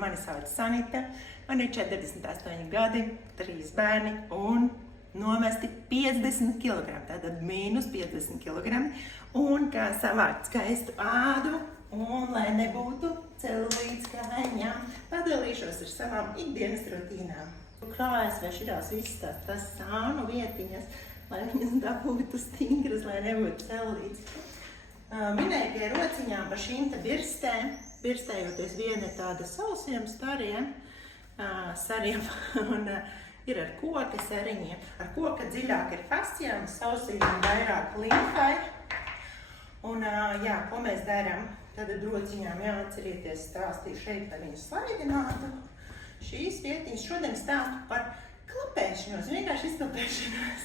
Mani sauc Sanita, man ir 48 gadi, 3 bērni un nomesti 50 kg. Tātad mīnus 50 kg. Un kā savākt skaistu ādu un lai nebūtu celulīts kājām, padalīšos ar savām ikdienas rutīnām. Krājas vai šitās visas tās sānu vietiņas, lai viņas dabūtu stingras, lai nebūtu celulīts. Minēju pie rociņām par šīm te birstēm. Birstējoties viena ir tāda sausiem stariem un ir ar koka sariņiem. Ar koka dziļāk ir fascijām, sausījām vairāk limfai. Un jā, ko mēs darām? Tad rociņām jāatcerieties, stāstīju šeit, lai viņus slaidinātu. Šīs vietiņas šodien stāstu par klapēšanos, vienkārši izklapēšanos.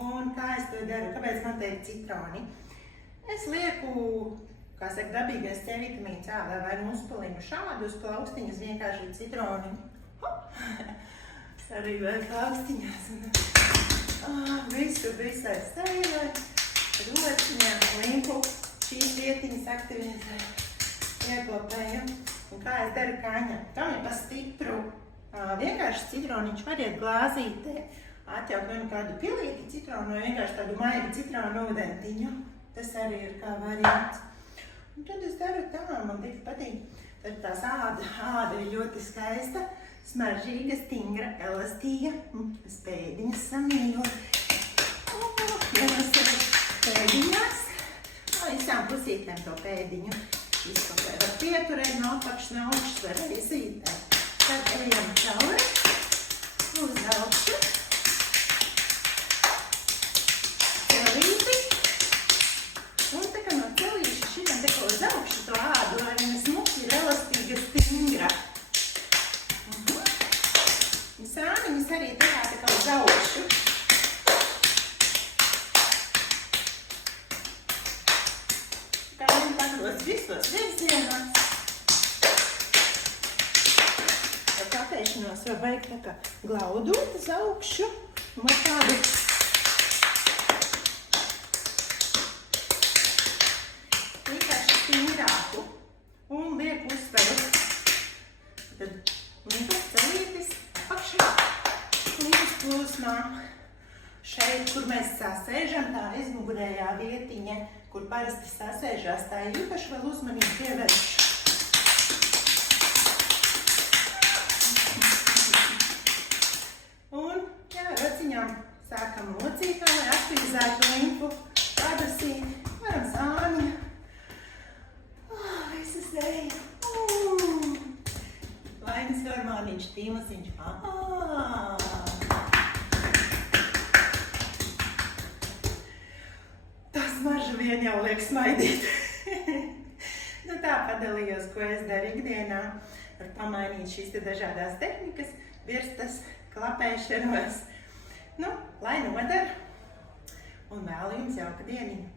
Un kā es to daru? Kāpēc man teikt citroni? Es lieku, kā saka, dabīgais C vitamīns ādā vai uzpaliņu šādu uz plaukstiņas, vienkārši citroni. Arī vēl plaukstiņās. Visu visai sējai, rociņām, limpu, šīs vietiņas aktivizē, ieklapēju. Un kā es daru kaņa? Tam ir pa stipru. Vienkārši citroniņš var iet glāzītē, atjaukt vienu kādu pilīti citronu vai vienkārši tādu maigu citronu ūdentiņu. Tas arī ir kā variants. Un tad es daru tā, man tik patīk. Tad tās āda ir ļoti skaista, smaržīga, stingra, elastīga. Es pēdiņas samīlu. Pēdiņās. No visām pusītēm to pēdiņu izkopē. Var pieturēt no apakšas, no augšas, var arī sītēt. Tad ejam cauri uz augšu. Celīti. Un tā kā no celīša šitam te ko uz augšu to ādu, lai viņa smuki ir elastīga, stingra. Un sāniņas arī tā kā uz augšu. Kā vien pados visos virzienos. Ar klapēšanos var vajag tā kā glaudot uz augšu. Un var tādu vienkārši stingrāku. Un liek uzsveru. Tad limpas celītis apakšā. Limpas plūsmā. Šeit, kur mēs sasēžam, tā aizmugurējā vietiņa, kur parasti sasēžās, tā ir īpaši vēl uzmanību pievērš. Un, jā, rociņām sākam locīt, lai aktivizētu limfu, padasīt, varam sāņu. Visas eja. Laimes hormoniņš, tīmasiņš. Tas marža vien jau liek smaidīt. Nu tā padalījos, ko es daru ikdienā. Var pamainīt šīs te dažādās tehnikas, birstas, klapēšanos. Nu, lai nodara. Un vēlu jums jauka dieniņa.